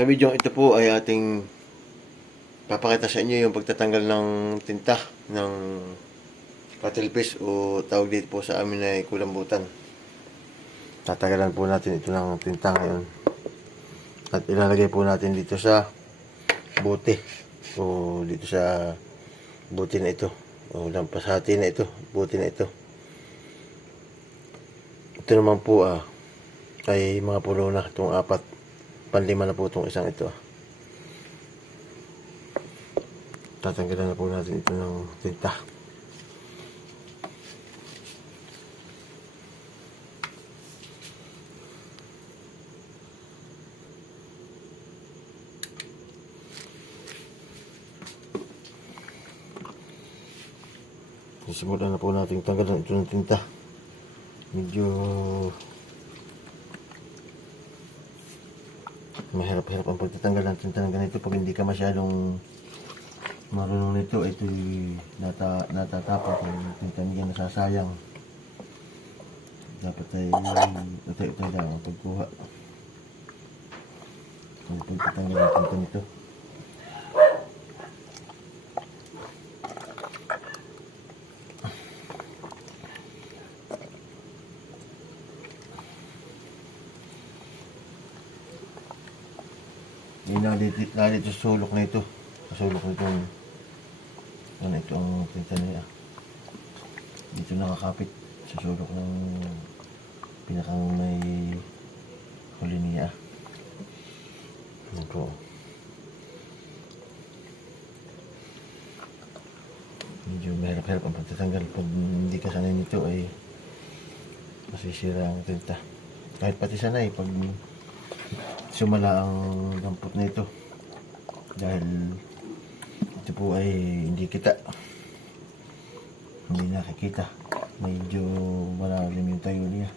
Sa video ito po ay ating papakita sa inyo yung pagtatanggal ng tinta ng cuttlefish o tawag dito po sa amin ay kulambutan. Tatanggalan po natin ito ng tinta ngayon. At ilalagay po natin dito sa bote o dito sa bote na ito o lampasati na ito, bote na ito. Ito naman po ay mga puno na itong apat. Panlima na po itong isang ito. Tatanggalan na po natin ito ng tinta. Simulan na po natin tanggalan ito ng tinta. Medyo mahirap-hirap ang pagtatanggal ng tinta ng ganito pag hindi ka masyadong marunong nito. Ito'y natatapon kung tinta niya nasasayang. Dapat ay ito lang ang pagkuha. Kung pagtatanggal ng tinta nito. Nalit sa sulok na ito. Sa sulok nitong ito ang tinta niya. Dito nakakapit sa sulok ng pinakang may huli niya. Ito. Medyo mahirap-hirap ang pagtatanggal. Pag hindi ka sanay nito ay masisira ang tinta. Kahit pati sanay pag sumala ang dampot na ito dahil ito po ay hindi nakikita, medyo malalim yung tayo niya.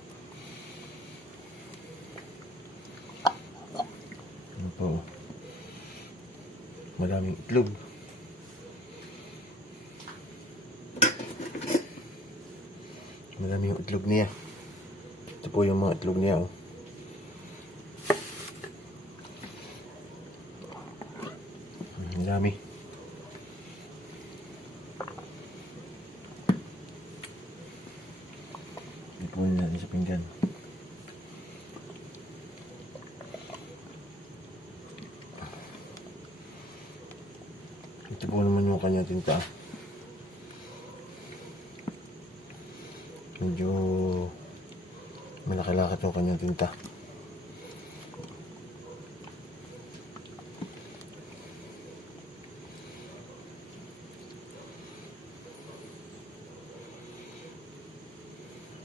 Ano po, maraming itlog. Maraming yung itlog niya. Ito po yung mga itlog niya. Ang dami. Ipunin natin sa pinggan. Ito po naman yung kanyang tinta. Medyo malaki-lakit yung kanyang tinta.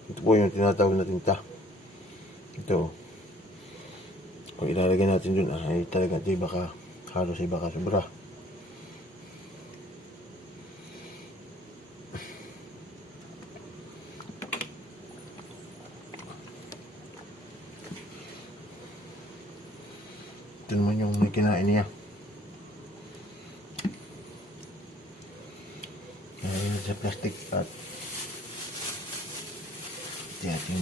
Ito po yung tinatawag na tinta. Ito. Kung ilalagay natin dun, ay talaga di baka halos ay baka sobra. Ito naman yung may kinain niya. Ayan sa plastic at ating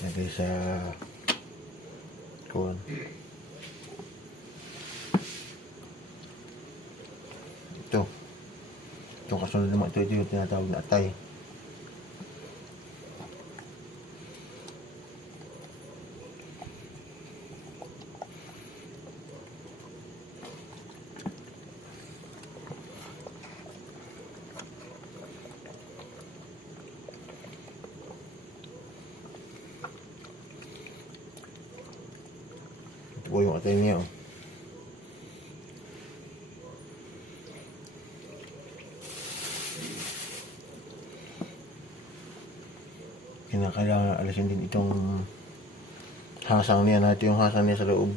lagay sa kuwan. Itong kasunod naman ito yung tinatawag na atay. Ito po yung atay niya. Kinakailangan alisin din itong hasang niya. Ito yung hasang niya sa loob.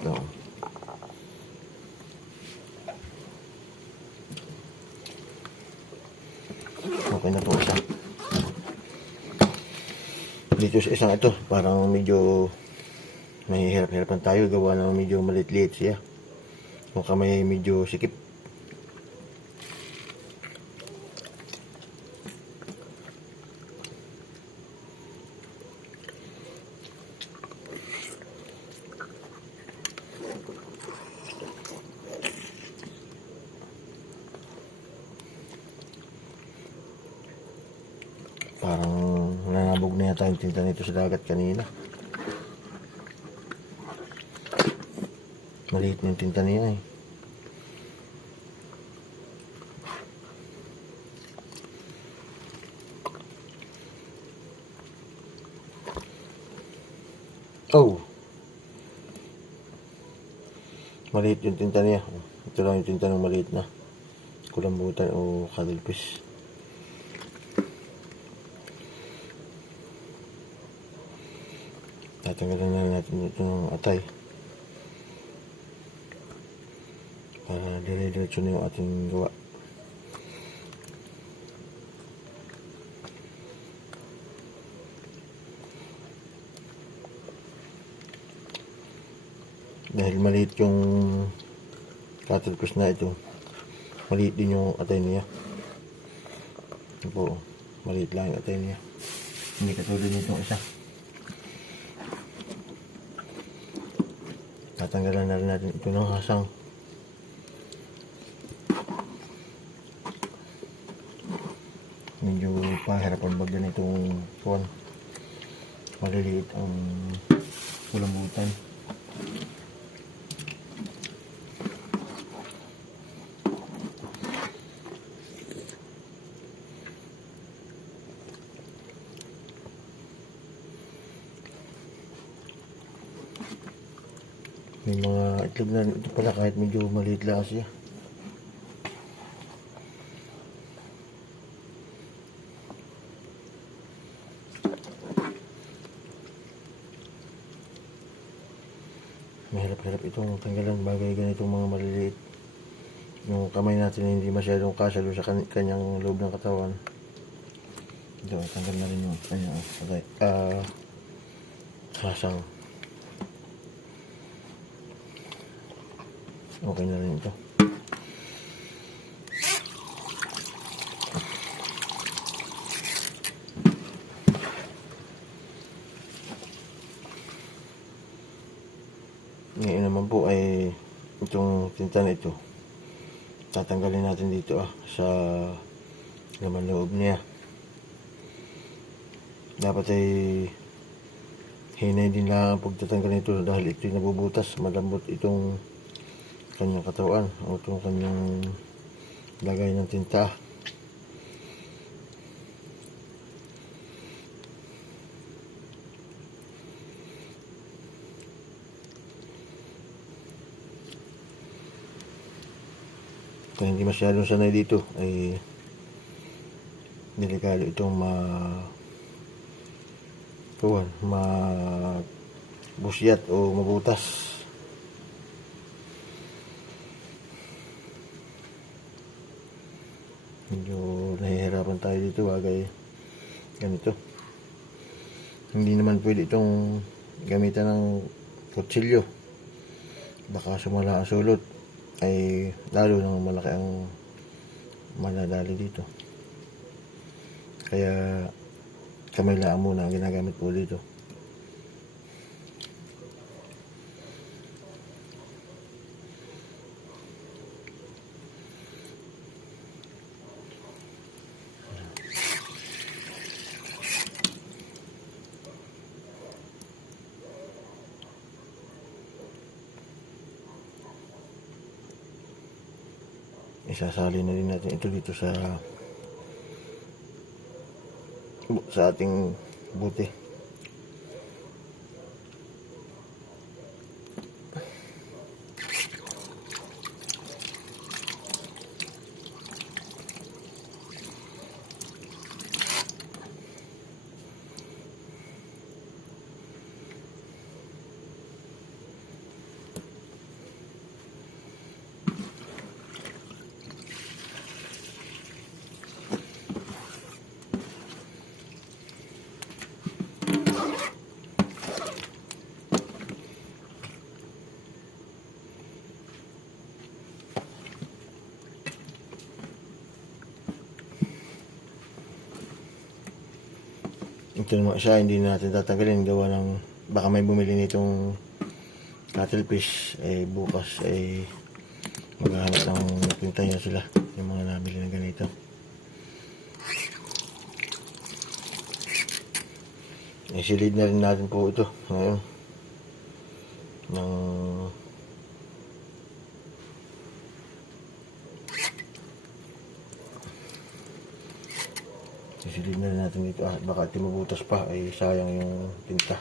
Ito. Dito sa isang ito, parang medyo may hirap-hirapan tayo gawa ng medyo malit-liit siya. Yung kamay medyo sikip. Parang nanabog na yata yung tinta nito sa dagat kanina. Maliit na yung tinta niya eh. Oh! Maliit yung tinta niya. Ito lang yung tinta ng maliit na kulambutan o cuttlefish. Tatanggalan na natin ito ng atay para dire-diretso na yung ating gawa. Dahil maliit yung cuttlefish na ito, maliit din yung atay niya. Ito po, maliit lang yung atay niya, hindi katulad nitong isa. Tatanggalan na rin natin ito ng hasang. Medyo pahirapan pag ganitong puwan. Maliliit ang kulambutan. May mga itlog na rin ito pala kahit medyo maliit lang siya. Mahirap-hirap itong tanggalan bagay ganitong mga maliliit. Yung kamay natin na hindi masyadong kasalo sa kanyang loob ng katawan. Ito, tanggal na rin yung kanyang hasang. Okay na rin ito. Ngayon naman po ay itong tinta na ito tatanggalin natin dito sa laman loob niya. Dapat ay hinay din lang ang pagtatanggal nito dahil ito'y nabubutas. Malambot itong kanyang katawan o itong kanyang lagay ng tinta. Kung hindi masyadong sanay dito ay delikado itong mabusyat o mabutas. Medyo nahihirapan tayo dito bagay ganito. Hindi naman pwede itong gamitan ng kutsilyo, baka sumala ang sulot ay lalo nang malaki ang manadali dito. Kaya kamay lang muna ang ginagamit po dito. Isasali na rin natin ito dito sa ating buti. Ito naman isa, hindi na natin tatanggalin. Gawa ng baka may bumili nitong cuttlefish. Bukas maghahanap ng tinta niya sila. Yung mga nabili na ganito. Isilid na rin natin po ito ngayon ng isilid na rin natin dito baka timabutas pa ay sayang yung tinta.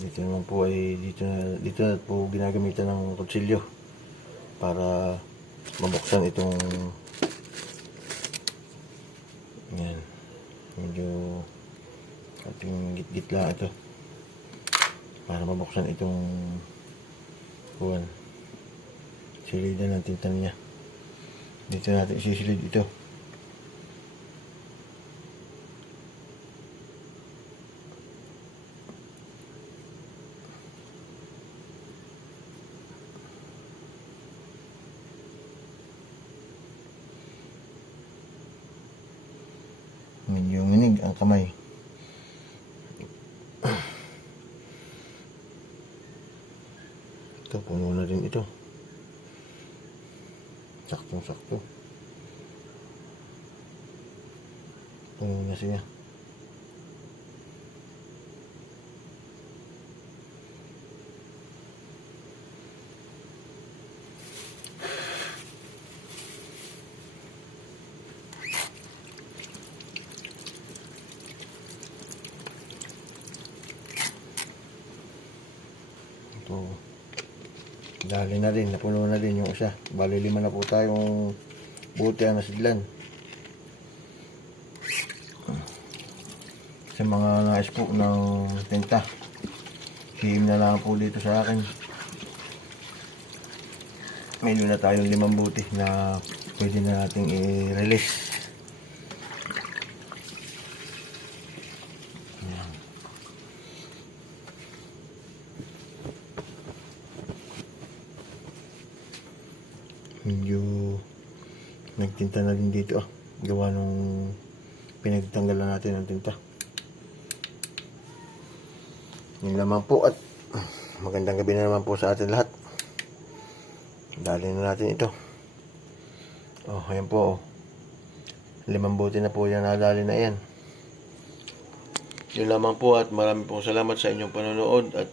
Dito naman po ay dito na po ginagamitan ng kutsilyo para mabuksan itong yan, medyo ating git-git lang ito para mabuksan itong buwan. Silidan natin tinta niya. Dito natin isisilid ito. Medyo nginig ang kamay. Ito, puno na rin ito. Saktong-sakto. Puno na siya. Dali na rin, napuno na din yung isa. Bali 5 na po tayong buti ang nasidlan. Sa mga nais po ng tinta, hihim na lang po dito sa akin. Mayroon na tayong 5 buti na pwede na nating i-release. Medyo nagtinta na din dito gawa nung pinagtanggalan natin ang tinta. Yun lamang po at magandang gabi na naman po sa atin lahat. Dali na natin ito. Ayan po 5 buti na po yan, nadali na yan. Yun lamang po at marami pong salamat sa inyong panonood at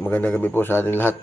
magandang gabi po sa atin lahat.